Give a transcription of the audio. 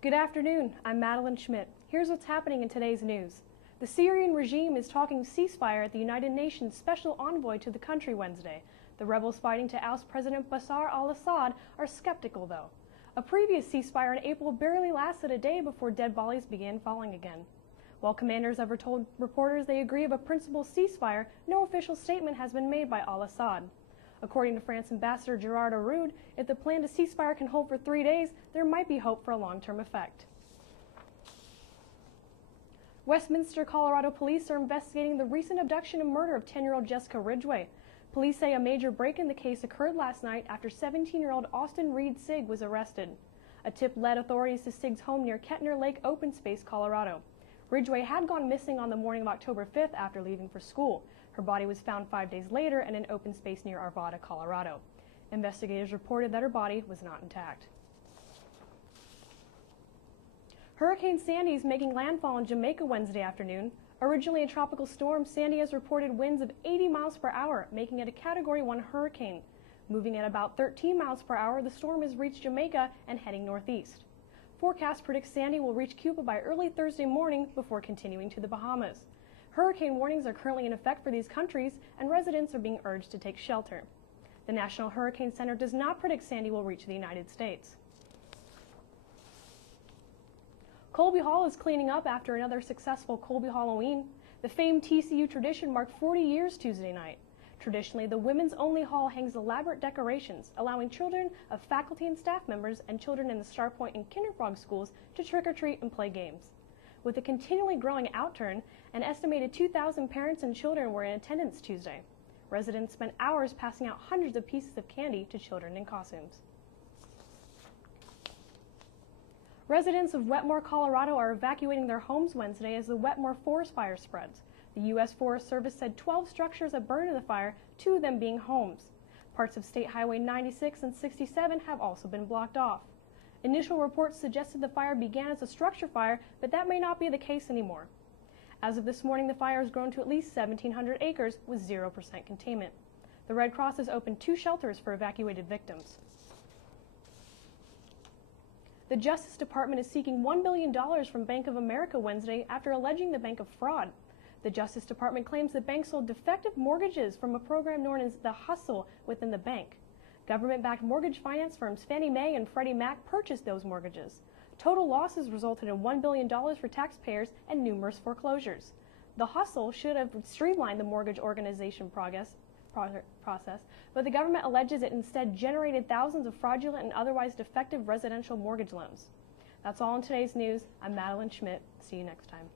Good afternoon, I'm Madeline Schmidt. Here's what's happening in today's news. The Syrian regime is talking ceasefire at the United Nations Special Envoy to the country Wednesday. The rebels fighting to oust President Bashar al-Assad are skeptical, though. A previous ceasefire in April barely lasted a day before dead bodies began falling again. While commanders have told reporters they agree of a principal ceasefire, no official statement has been made by al-Assad. According to France Ambassador Gerard Araud, if the plan to ceasefire can hold for 3 days, there might be hope for a long-term effect. Westminster, Colorado police are investigating the recent abduction and murder of 10-year-old Jessica Ridgway. Police say a major break in the case occurred last night after 17-year-old Austin Reed Sigg was arrested. A tip led authorities to Sigg's home near Kettner Lake Open Space, Colorado. Ridgway had gone missing on the morning of October 5th after leaving for school. Her body was found 5 days later in an open space near Arvada, Colorado. Investigators reported that her body was not intact. Hurricane Sandy is making landfall in Jamaica Wednesday afternoon. Originally a tropical storm, Sandy has reported winds of 80 miles per hour, making it a Category 1 hurricane. Moving at about 13 miles per hour, the storm has reached Jamaica and heading northeast. Forecasts predict Sandy will reach Cuba by early Thursday morning before continuing to the Bahamas. Hurricane warnings are currently in effect for these countries, and residents are being urged to take shelter. The National Hurricane Center does not predict Sandy will reach the United States. Colby Hall is cleaning up after another successful Colby Halloween. The famed TCU tradition marked 40 years Tuesday night. Traditionally, the women's-only hall hangs elaborate decorations, allowing children of faculty and staff members and children in the Starpoint and Kinderfrog schools to trick-or-treat and play games. With a continually growing outturn, an estimated 2,000 parents and children were in attendance Tuesday. Residents spent hours passing out hundreds of pieces of candy to children in costumes. Residents of Wetmore, Colorado are evacuating their homes Wednesday as the Wetmore forest fire spreads. The U.S. Forest Service said 12 structures have burned in the fire, 2 of them being homes. Parts of State Highway 96 and 67 have also been blocked off. Initial reports suggested the fire began as a structure fire, but that may not be the case anymore. As of this morning, the fire has grown to at least 1,700 acres with 0% containment. The Red Cross has opened 2 shelters for evacuated victims. The Justice Department is seeking $1 billion from Bank of America Wednesday after alleging the bank of fraud. The Justice Department claims the bank sold defective mortgages from a program known as the Hustle within the bank. Government-backed mortgage finance firms Fannie Mae and Freddie Mac purchased those mortgages. Total losses resulted in $1 billion for taxpayers and numerous foreclosures. The Hustle should have streamlined the mortgage organization process, but the government alleges it instead generated thousands of fraudulent and otherwise defective residential mortgage loans. That's all in today's news. I'm Madeline Schmidt. See you next time.